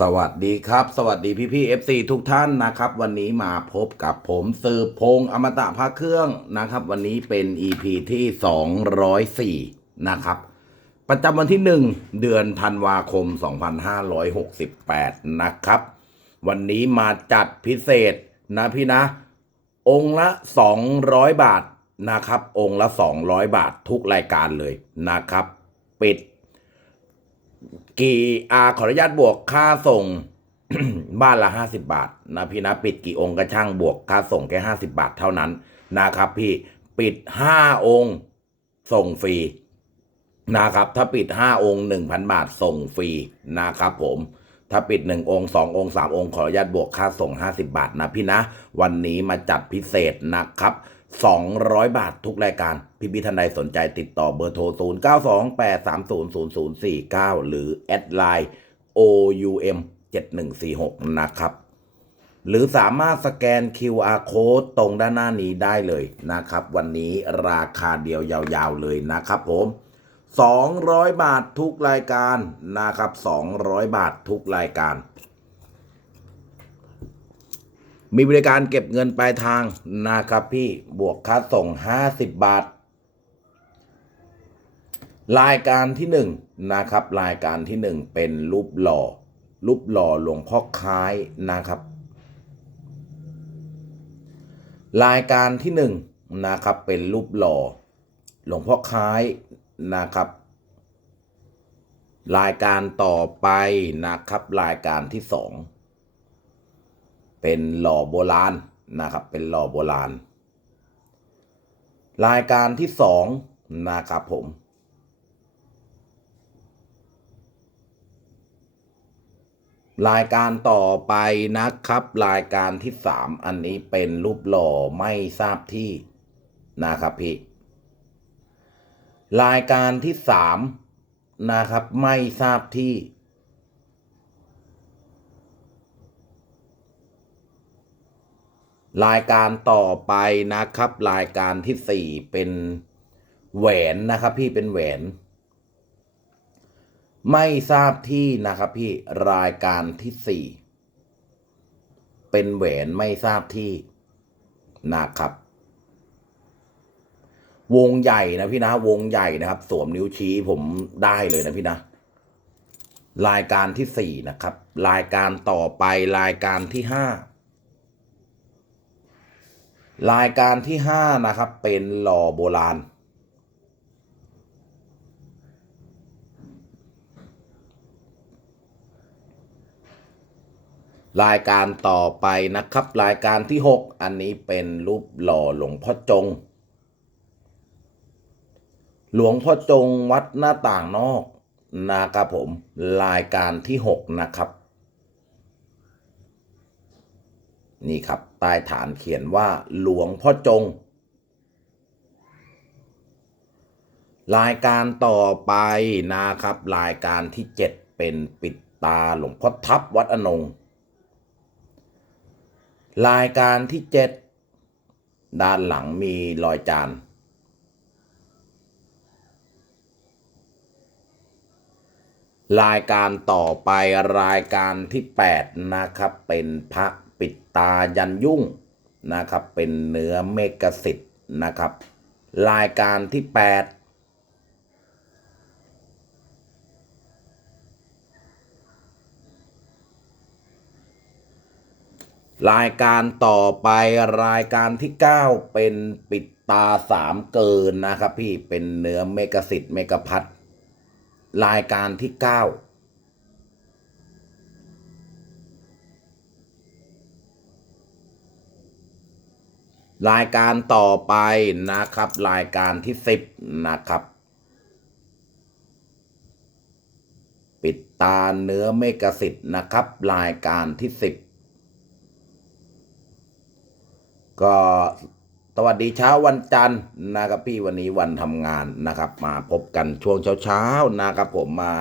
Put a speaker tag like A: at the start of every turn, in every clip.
A: สวัสดีครับ สวัสดีพี่พี่เอฟซีทุกท่านนะครับ วันนี้มาพบกับผมสืบพงษ์อมตะพระเครื่องนะครับ วันนี้เป็น EP ที่ 204 นะครับ ประจำวันที่ 1 เดือนธันวาคม 2568 นะครับ วันนี้มาจัดพิเศษนะพี่นะ องค์ละ 200 บาทนะครับ องค์ละ 200 บาททุกรายการเลยนะครับ ปิด กี่อาขออนุญาตบวกค่าส่งบ้านละห้าสิบาทนะพี่นะปิดกี่องค์ก็ช่างบวกค่าส่งแค่ห้าสิบาทเท่านั้นนะครับ พี่ปิดห้าองค์ส่งฟรีนะครับ ถ้าปิดห้าองค์หนึ่งพันบาทส่งฟรีนะครับ ผมถ้าปิดหนึ่งองค์สององค์สามองค์ขออนุญาตบวกค่าส่งห้าสิบาทนะพี่นะ วันนี้มาจัดพิเศษนะครับ 200 บาททุกรายการ พี่พี่ท่านใดสนใจติดต่อเบอร์โทร 0 9 2 8 3 0 0 0 4 9 หรือแอดไลน์ OUM 7146 นะครับ หรือสามารถสแกน QR code ตรงด้านหน้านี้ได้เลยนะครับ วันนี้ราคาเดียวยาวๆเลยนะครับผม 200 บาททุกรายการนะครับ 200 บาททุกรายการ มีบริการเก็บเงินปลายทางนะครับพี่บวกค่าส่ง 50 บาท รายการที่หนึ่งนะครับ รายการที่หนึ่งเป็นรูปหล่อ รูปหล่อหลวงพ่อคล้ายนะครับ รายการที่หนึ่งนะครับเป็นรูปหล่อ หลวงพ่อคล้ายนะครับ รายการต่อไปนะครับ รายการที่สอง เป็นหล่อโบราณนะครับ เป็นหล่อโบราณ รายการที่สองนะครับผม รายการต่อไปนะครับ รายการที่สามอันนี้เป็นรูปหล่อไม่ทราบที่นะครับพี่รายการที่สามนะครับ ไม่ทราบที่ รายการต่อไปนะครับ รายการที่สี่เป็นแหวนนะครับ พี่เป็นแหวน ไม่ทราบที่นะครับ พี่รายการที่สี่เป็นแหวนไม่ทราบที่นะครับ วงใหญ่นะพี่นะ วงใหญ่นะครับ สวมนิ้วชี้ผมได้เลยนะพี่นะ รายการที่สี่นะครับ รายการต่อไปรายการที่ห้า รายการที่ห้านะครับ เป็นหล่อโบราณ รายการต่อไปนะครับ รายการที่หกอันนี้เป็นรูปหล่อหลวงพ่อจง หลวงพ่อจงวัดหน้าต่างนอกนะครับผม รายการที่หกนะครับ นี่ครับ ต้ฐานเขียนว่าหลวงพ่อจง รายการต่อไปนะครับ รายการที่เจ็ดเป็นปิดตาหลวงพ่อทับวัดอนงรายการที่เจ็ดด้านหลังมีรอยจานรายการต่อไปรายการที่แปดนะครับ เป็นพระ ปิดตายันยุ่งนะครับ เป็นเนื้อเมกสิทธิ์นะครับ รายการที่ 8 รายการต่อไปรายการที่ 9 เป็นปิดตาสามเกินนะครับพี่เป็นเนื้อเมกสิทธิ์เมกพัทรายการที่ 9 รายการต่อไปนะครับ รายการที่สิบนะครับ ปิดตาเนื้อเมกสิทธ์นะครับ รายการที่สิบก็สวัสดีเช้าวันจันทร์นะครับพี่วันนี้วันทำงานนะครับ มาพบกันช่วงเช้าๆนะครับผมมา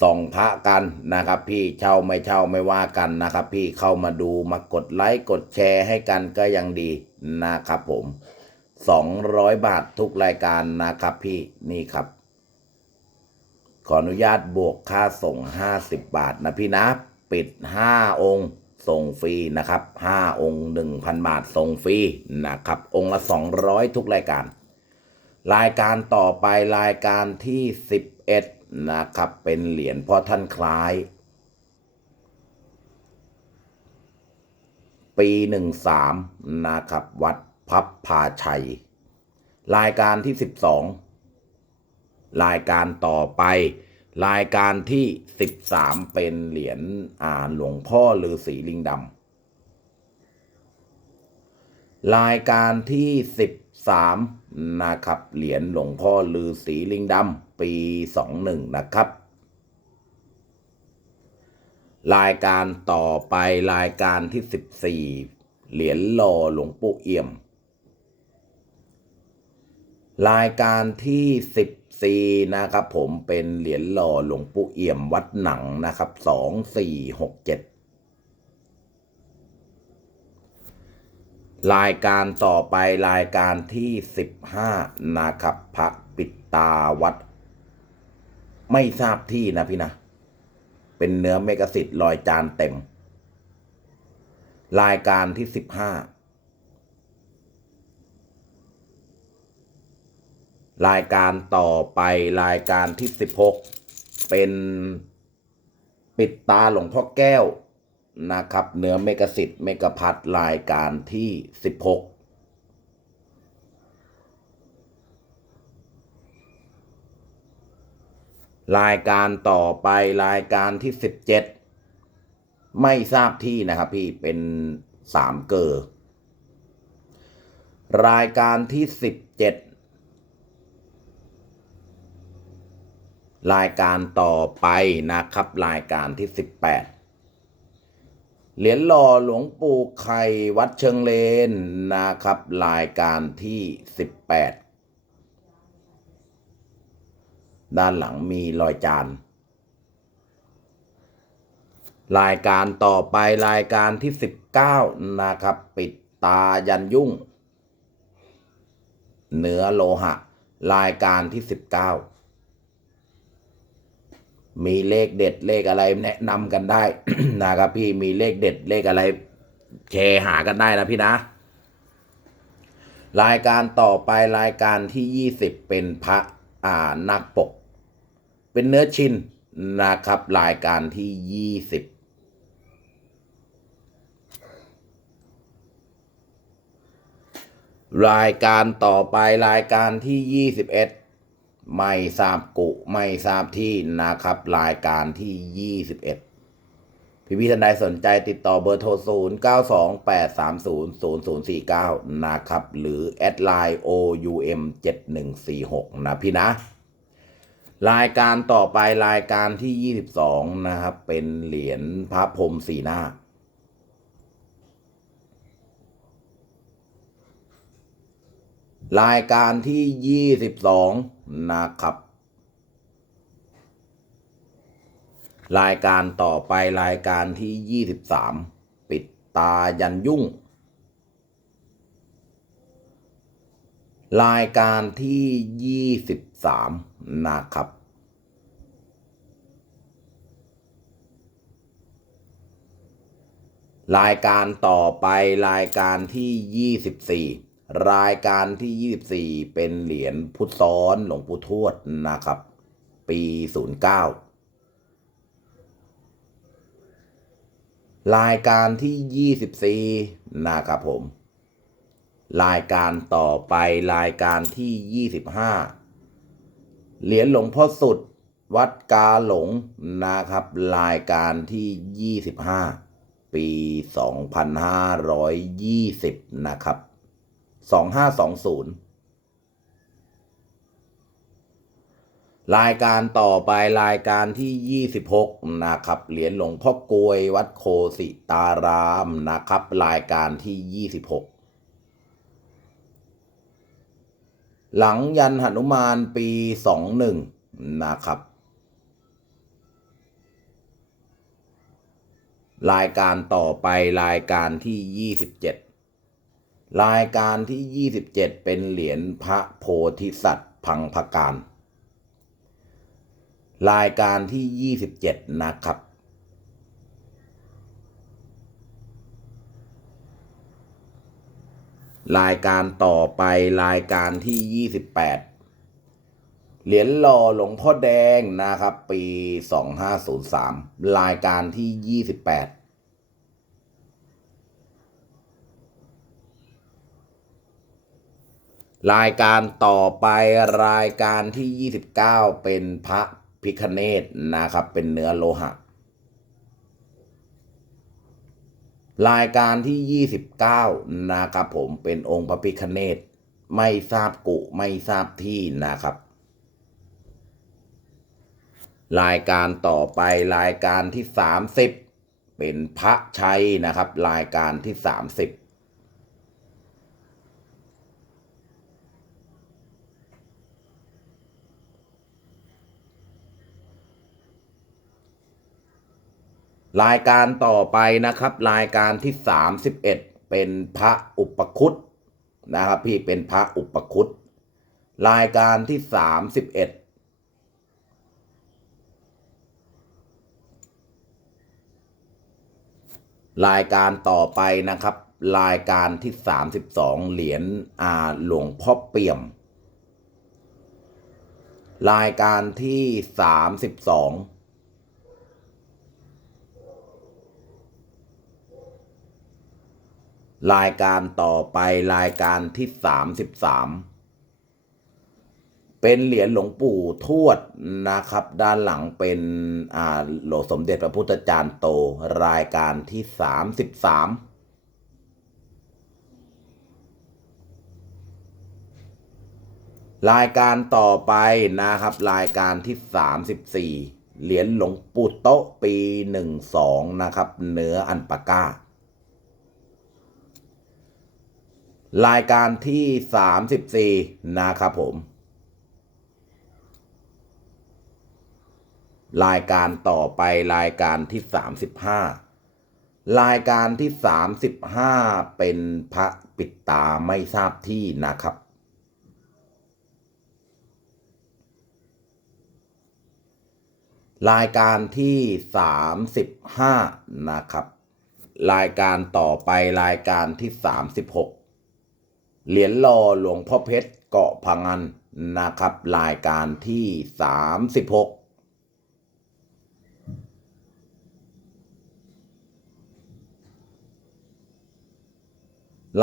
A: ส่องพระกันนะครับ พี่เช่าไม่เช่าไม่ว่ากันนะครับ พี่เข้ามาดูมากดไลค์กดแชร์ให้กันก็ยังดีนะครับผมสองร้อยบาททุกรายการนะครับพี่นี่ครับ ขออนุญาตบวกค่าส่ง 50 บาทนะพี่นะ ปิด 5 องค์ส่งฟรีนะครับ5องค์ 1,000 บาทส่งฟรีนะครับ องค์ละ 200 ทุกรายการ รายการต่อไปรายการที่ 11 นะครับ เป็นเหรียญพ่อท่านคล้าย ปีหนึ่งสามนะครับ วัดพับพาชัย รายการที่สิบสองรายการต่อไป รายการที่สิบสามเป็นเหรียญอ่าหลวงพ่อฤาษีลิงดำรายการที่สิบสาม นะครับ เหรียญหลวงพ่อลือสีลิงดำปี 21 นะครับ รายการต่อไปรายการที่ 14 เหรียญหล่อหลวงปู่เอี่ยม รายการที่ 14 นะครับ ผมเป็นเหรียญหล่อหลวงปู่เอี่ยมวัดหนังนะครับ 2467 รายการต่อไปรายการที่สิบห้านะครับพระปิดตาวัด ไม่ทราบที่นะพี่นะ เป็นเนื้อเมกสิทธิ์ลอยจานเต็ม รายการที่สิบห้ารายการต่อไปรายการที่สิบหกเป็นปิดตาหลวงพ่อแก้ว นะครับเนื้อเมกะสิทธิ์เมกะพัดรายการที่สิบหกรายการต่อไปรายการที่สิบเจ็ดไม่ทราบที่นะครับพี่เป็นสามเกอร์รายการที่สิบเจ็ดรายการต่อไปนะครับ รายการที่สิบแปด เหรียญหล่อหลวงปู่ไข่วัดเชิงเลนนะครับ รายการที่สิบแปดด้านหลังมีรอยจาน รายการต่อไปรายการที่สิบเก้านะครับ ปิดตายันยุ่ง เนื้อโลหะ รายการที่สิบเก้า มีเลขเด็ดเลขอะไรแนะนำกันได้นะครับ พี่มีเลขเด็ดเลขอะไรแชร์หากันได้นะพี่นะ รายการต่อไปรายการที่ยี่สิบเป็นพระอ่านักปก เป็นเนื้อชินนะครับ รายการที่ยี่สิบรายการต่อไปรายการที่ยี่สิบเอ็ด ไม่ทราบกุไม่ทราบที่นะครับ รายการที่ยี่สิบเอ็ดพี่พี่ท่านใดสนใจติดต่อเบอร์โทร 0 9 2 8 3 0 0 0 4 9 นะครับ หรือ แอดไลน์ OUM 7146 นะพี่นะ รายการต่อไปรายการที่ 22 นะครับ เป็นเหรียญพระพรมสีหน้ารายการที่ 22 นะครับ รายการต่อไปรายการที่23ปิดตายันยุ่ง รายการที่23นะครับรายการต่อไปรายการที่ 24 รายการที่ 24 เป็นเหรียญพุทธซ้อนหลวงปู่ทวดนะครับ ปี 09 รายการที่ 24 นะครับผม รายการต่อไปรายการที่ 25 เหรียญหลวงพ่อสุดวัดกาหลงนะครับ รายการที่ 25 ปี 2520 นะครับ 2520รายการต่อไปรายการที่ 26 นะครับ เหรียญหลวงพ่อกวยวัดโคสิตารามนะครับ รายการที่ 26 หลังยันหนุมานปี 21 นะครับ รายการต่อไปรายการที่ 27 รายการที่ 27 เป็นเหรียญพระโพธิสัตว์พังพการ รายการที่ 27 นะครับ รายการต่อไปรายการที่ 28 เหรียญหล่อหลวงพ่อแดงนะครับ ปี 2503 รายการที่ 28 รายการต่อไปรายการที่ 29 เป็นพระพิคเนตนะครับ เป็นเนื้อโลหะ รายการที่ 29 นะครับผมเป็นองค์พระพิคเนตไม่ทราบกุไม่ทราบที่นะครับ รายการต่อไปรายการที่ 30 เป็นพระชัยนะครับ รายการที่ 30 รายการต่อไปนะครับ รายการที่ 31 เป็นพระอุปคุตนะครับ พี่เป็นพระอุปคุตรายการที่ 31รายการต่อไปนะครับ รายการที่ 32 เหรียญอาหลวงพ่อเปี่ยม รายการที่ 32 รายการต่อไปรายการที่สามสิบสามเป็นเหรียญหลวงปู่ทวดนะครับ ด้านหลังเป็นอ่าโหลสมเด็จพระพุทธจารย์โตรายการที่สามสิบสามรายการต่อไปนะครับ รายการที่สามสิบสี่เหรียญหลวงปู่โตปีหนึ่งสองนะครับ เนื้ออันปาก้า รายการที่สามสิบสี่นะครับผม รายการต่อไปรายการที่สามสิบห้ารายการที่สามสิบห้าเป็นพระปิดตาไม่ทราบที่นะครับ รายการที่สามสิบห้านะครับ รายการต่อไปรายการที่สามสิบหก เหรียญรอหลวงพ่อเพชรเกาะพังงันนะครับ รายการที่สามสิบหก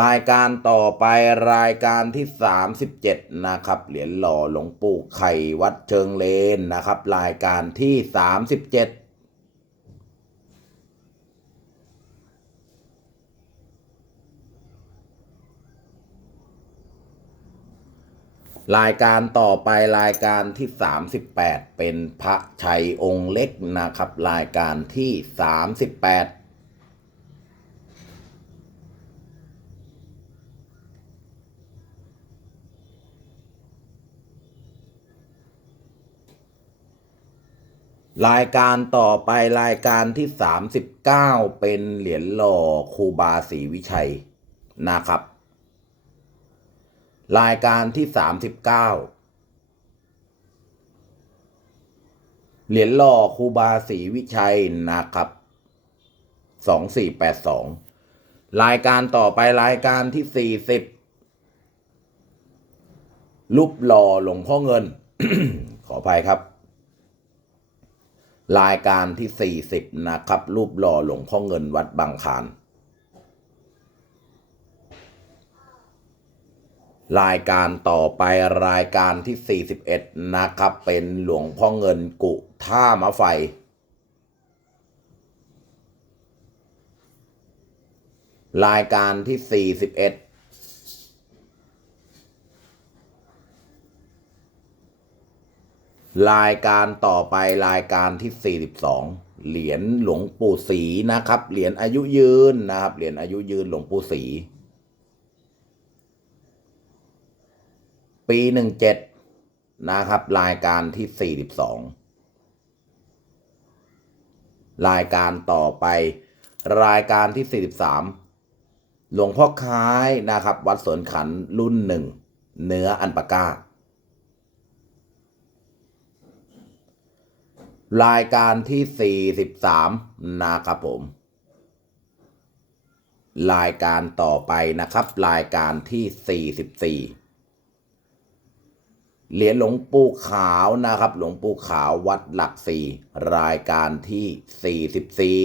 A: รายการต่อไปรายการที่ 37 นะครับ เหรียญหล่อหลวงปู่ไข่วัดเชิงเลนนะครับ รายการที่ 37 รายการต่อไปรายการที่ 38 เป็นพระชัยองค์เล็กนะครับ รายการที่ 38รายการต่อไปรายการที่ 39 เป็นเหรียญหล่อครูบาศรีวิชัยนะครับ รายการที่ 39 เหรียญหล่อครูบาศรีวิชัยนะครับ 2482 รายการต่อไปรายการที่ 40 รูปหล่อหลวงพ่อเงิน ขออภัยครับ รายการที่ 40 นะครับ รูปหล่อหลวงพ่อเงินวัดบางคาน รายการต่อไปรายการที่ 41 นะครับ เป็นหลวงพ่อเงินกุท่ามะไฟ รายการที่ 41รายการต่อไปรายการที่ 42 เหรียญหลวงปู่ศรีนะครับ เหรียญอายุยืนนะครับ เหรียญอายุยืนหลวงปู่ศรี ปีหนึ่งเจ็ดนะครับ รายการที่สี่สิบสองรายการต่อไป รายการที่สี่สิบสามหลวงพ่อค้ายนะครับ วัดสวนขันรุ่นหนึ่งเนื้ออันปาก้ารายการที่สี่สิบสามนะครับผม รายการต่อไปนะครับ รายการที่สี่สิบสี่ เหรียญหลวงปู่ขาวนะครับ หลวงปู่ขาววัดหลักสี่รายการที่สี่สิบสี่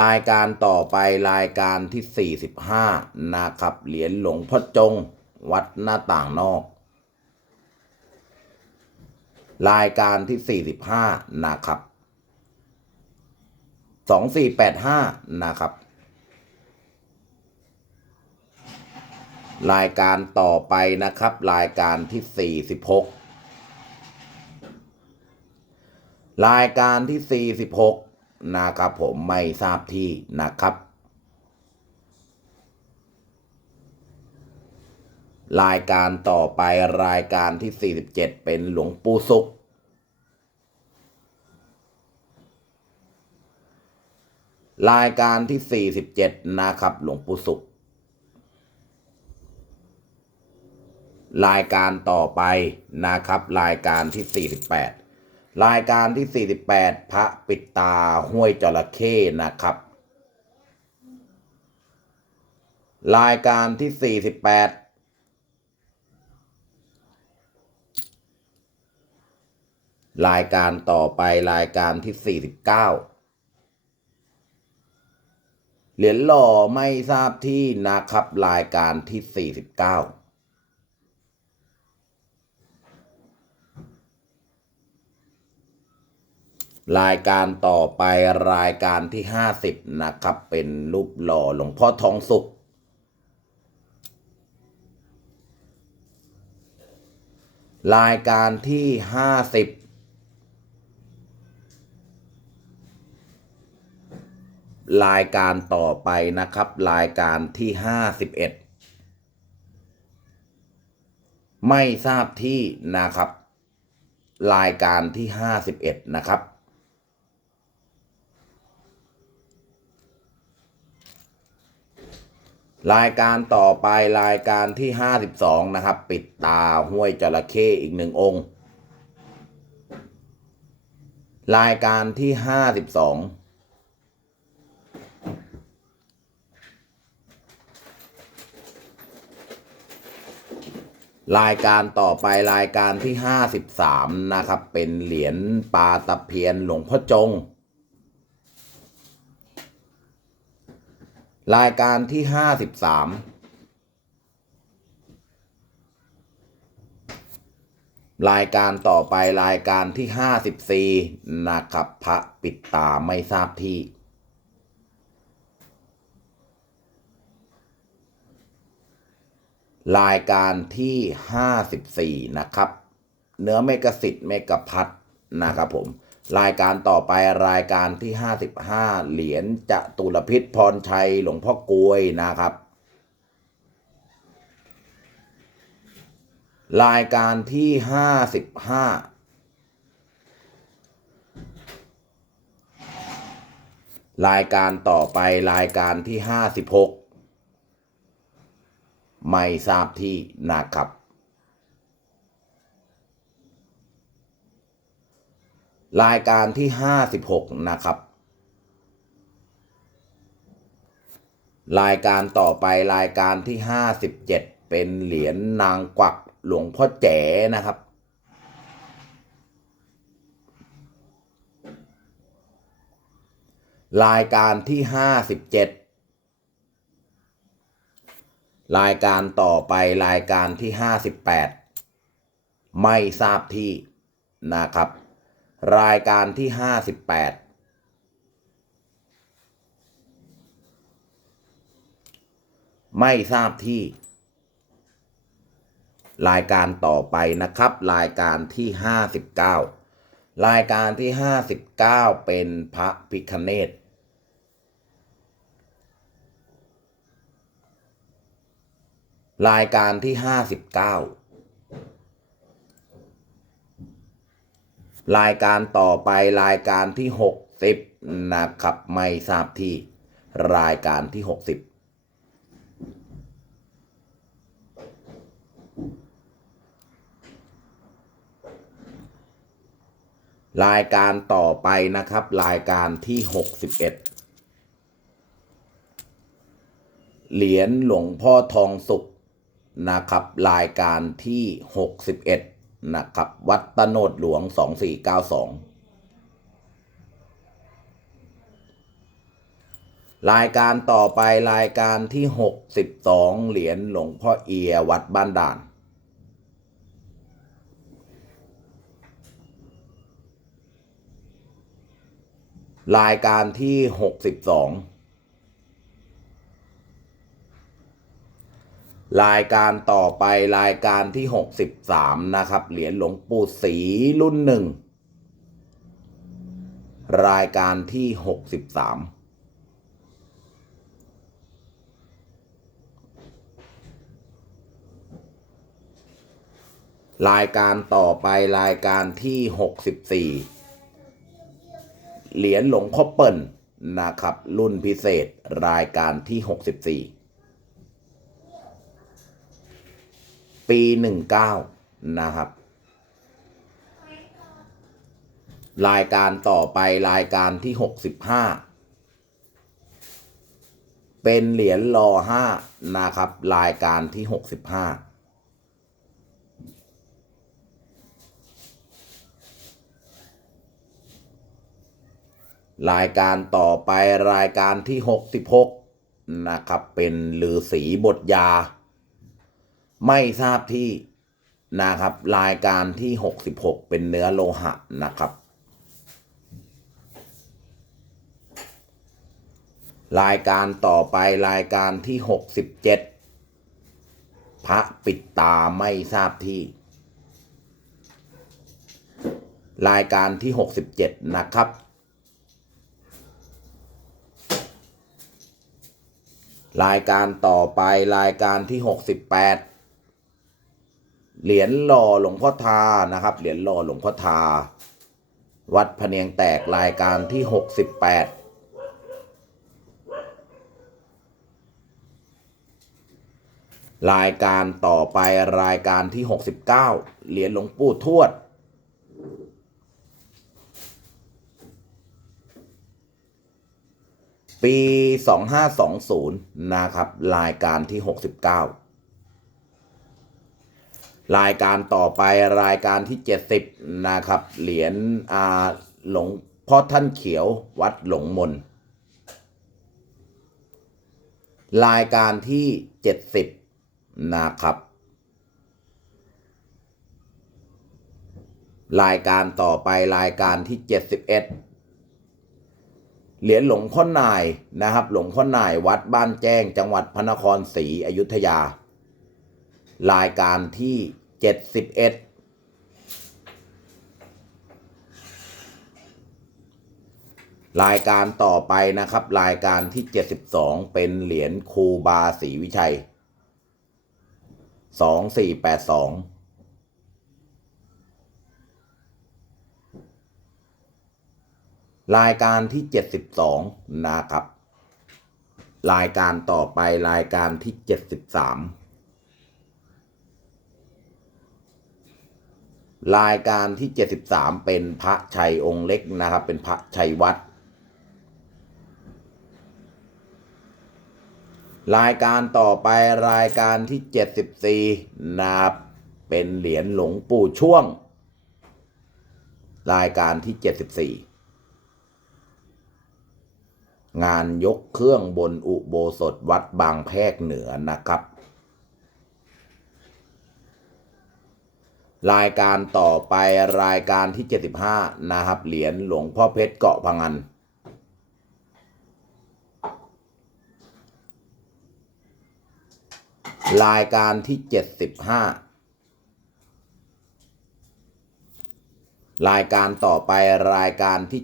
A: รายการต่อไปรายการที่สี่สิบห้านะครับ เหรียญหลวงพ่อจง วัดหน้าต่างนอก รายการที่สี่สิบห้านะครับสองสี่แปดห้านะครับ รายการต่อไปนะครับ รายการที่สี่สิบหกรายการที่สี่สิบหกนะครับผมไม่ทราบที่นะครับ รายการต่อไปรายการที่ 47 เป็นหลวงปู่สุขรายการที่ 47 นะครับ หลวงปู่สุข รายการต่อไปนะครับ รายการที่ 48 รายการที่ 48 พระปิดตาห้วยจระเข้นะครับ รายการที่ 48รายการต่อไปรายการที่ 49 เหรียญหล่อไม่ทราบที่นะครับรายการที่ 49 รายการต่อไปรายการที่50นะครับ เป็นรูปหล่อหลวงพ่อทองสุขรายการที่50รายการต่อไปนะครับ รายการที่51ไม่ทราบที่นะครับ รายการที่51นะครับ รายการต่อไปรายการที่ 52 นะครับ ปิดตาห้วยจระเข้อีกหนึ่งองค์ รายการที่ 52รายการต่อไปรายการที่ 53 นะครับ เป็นเหรียญปลาตะเพียนหลวงพ่อจง รายการที่53รายการต่อไปรายการที่54นะครับพระปิดตาไม่ทราบที่ รายการที่54นะครับ เนื้อเมกสิทธิ์เมกพัดนะครับผม รายการต่อไปรายการที่ 55 เหรียญจะตุรพิษพรชัยหลวงพ่อกลวยนะครับ รายการที่ 55รายการต่อไปรายการที่56ไม่ทราบที่นะครับ รายการที่56นะครับ รายการต่อไปรายการที่57เป็นเหรียญนางกวักหลวงพ่อแจ๋นะครับ รายการที่57รายการต่อไปรายการที่58ไม่ทราบที่นะครับ รายการที่58ไม่ทราบที่ รายการต่อไปนะครับ รายการที่59รายการที่59เป็นพระพิคเนตรายการที่59 รายการต่อไปรายการที่ 60 นะครับ ไม่ทราบที่รายการที่ 60รายการต่อไปนะครับ รายการที่ 61 เหรียญหลวงพ่อทองสุขนะครับ รายการที่ 61 นะครับ วัดตโนดหลวง 2492 รายการต่อไปรายการที่ 62 เหรียญหลวงพ่อเอียวัดบ้านด่านรายการที่ 62 รายการต่อไปรายการที่หกสิบสามนะครับ เหรียญหลวงปู่ศรีรุ่นหนึ่ง รายการที่หกสิบสามรายการต่อไปรายการที่หกสิบสี่เหรียญหลวงพ่อเปิ่นนะครับ รุ่นพิเศษรายการที่ 64 ปี19นะครับ รายการต่อไปรายการที่65เป็นเหรียญรอ5นะครับ รายการที่65รายการต่อไปรายการที่ 66 นะครับ เป็นลือสีบทยา ไม่ทราบที่นะครับ รายการที่ 66 เป็นเนื้อโลหะนะครับ รายการต่อไปรายการที่ 67 พระปิดตาไม่ทราบที่ รายการที่ 67 นะครับรายการต่อไปรายการที่ 68 เหรียญหล่อหลวงพ่อทานะครับ เหรียญหล่อหลวงพ่อทา วัดพเนียงแตกรายการที่68รายการต่อไปรายการที่ 69 เหรียญหลวงปู่ทวด ปี 2520 นะครับ รายการที่ 69 รายการต่อไปรายการที่ 70 นะครับ เหรียญอาหลวงพ่อท่านเขียววัดหลงมน รายการที่ 70 นะครับ รายการต่อไปรายการที่ 71เหรียญหลวงพ่อนายนะครับ หลวงพ่อนายวัดบ้านแจ้ง จังหวัดพระนครศรีอยุธยา รายการที่เจ็ดสิบเอ็ดรายการต่อไปนะครับ รายการที่เจ็ดสิบสองเป็นเหรียญครูบาศรีวิชัยสองสี่แปดสองรายการที่ 72 นะครับ รายการต่อไปรายการที่ 73 รายการที่ 73 เป็นพระชัยองค์เล็กนะครับ เป็นพระชัยวัด รายการต่อไปรายการที่ 74นะครับเป็นเหรียญหลวงปู่ช่วง รายการที่ 74 งานยกเครื่องบนอุโบสถวัดบางแพรกเหนือนะครับ รายการต่อไปรายการที่ 75 นะครับ เหรียญหลวงพ่อเพชรเกาะพังัน รายการที่ 75 รายการต่อไปรายการที่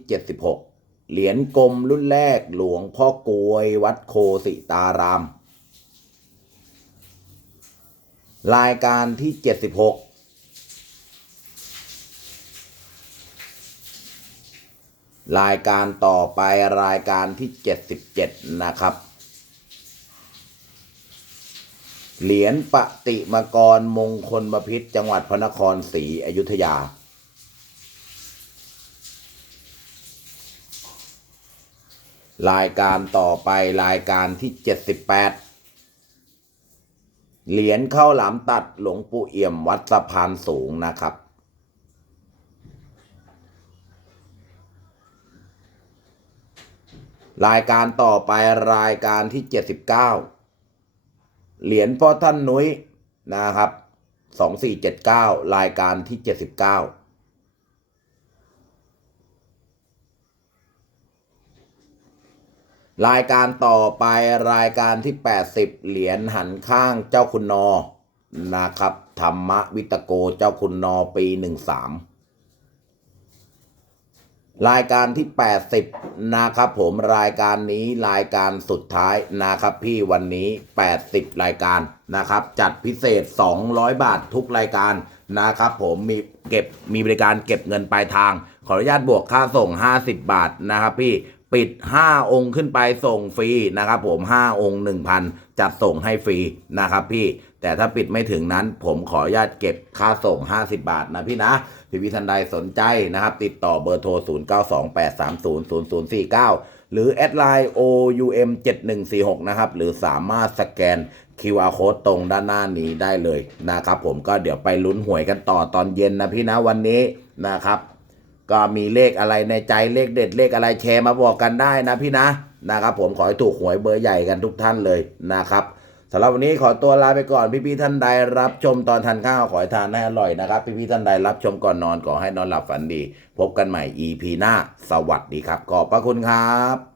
A: 76 เหรียญกลมรุ่นแรกหลวงพ่อกวย วัดโคสิตาราม รายการที่ 76 รายการต่อไปรายการที่เจ็ดสิบเจ็ดนะครับ เหรียญปฏิมากรมงคลบพิษจังหวัดพระนครศรีอยุธยา รายการต่อไปรายการที่เจ็ดสิบแปดเหรียญข้าวหลามตัดหลวงปู่เอี่ยมวัดสะพานสูงนะครับ รายการต่อไปรายการที่ 79 เหรียญพ่อท่านนุ้ยนะครับ2479 รายการที่ 79รายการต่อไปรายการที่ 80 เหรียญหันข้างเจ้าคุณนอนะครับ ธรรมวิตโกเจ้าคุณนอปี 13 รายการที่ 80 นะครับผมรายการนี้รายการสุดท้ายนะครับพี่วันนี้ 80 รายการนะครับ จัดพิเศษ 200 บาททุกรายการนะครับผมมีเก็บมีบริการเก็บเงินปลายทาง ขออนุญาตบวกค่าส่ง 50 บาทนะครับพี่ปิด 5 องค์ขึ้นไปส่งฟรีนะครับผม 5 องค์ 1,000 จัดส่งให้ฟรีนะครับพี่ แต่ถ้าปิดไม่ถึงนั้นผมขออนุญาตเก็บค่าส่ง 50 บาทนะพี่นะพี่พี่ท่านใดสนใจนะครับ ติดต่อเบอร์โทร 0928300049 หรือแอดไลน์ OUM 7146นะครับ หรือสามารถสแกน QR code ตรงด้านหน้านี้ได้เลยนะครับผมก็เดี๋ยวไปลุ้นหวยกันต่อตอนเย็นนะพี่นะวันนี้นะครับ ก็มีเลขอะไรในใจเลขเด็ดเลขอะไรแชร์มาบอกกันได้นะพี่นะนะครับผมขอให้ถูกหวยเบอร์ใหญ่กันทุกท่านเลยนะครับ สำหรับวันนี้ขอตัวลาไปก่อน พี่ๆท่านใดรับชมตอนทานข้าวขอให้ทานให้อร่อยนะครับ พี่ๆท่านใดรับชมก่อนนอนขอให้นอนหลับฝันดี พบกันใหม่ EP หน้า สวัสดีครับ ขอบพระคุณครับ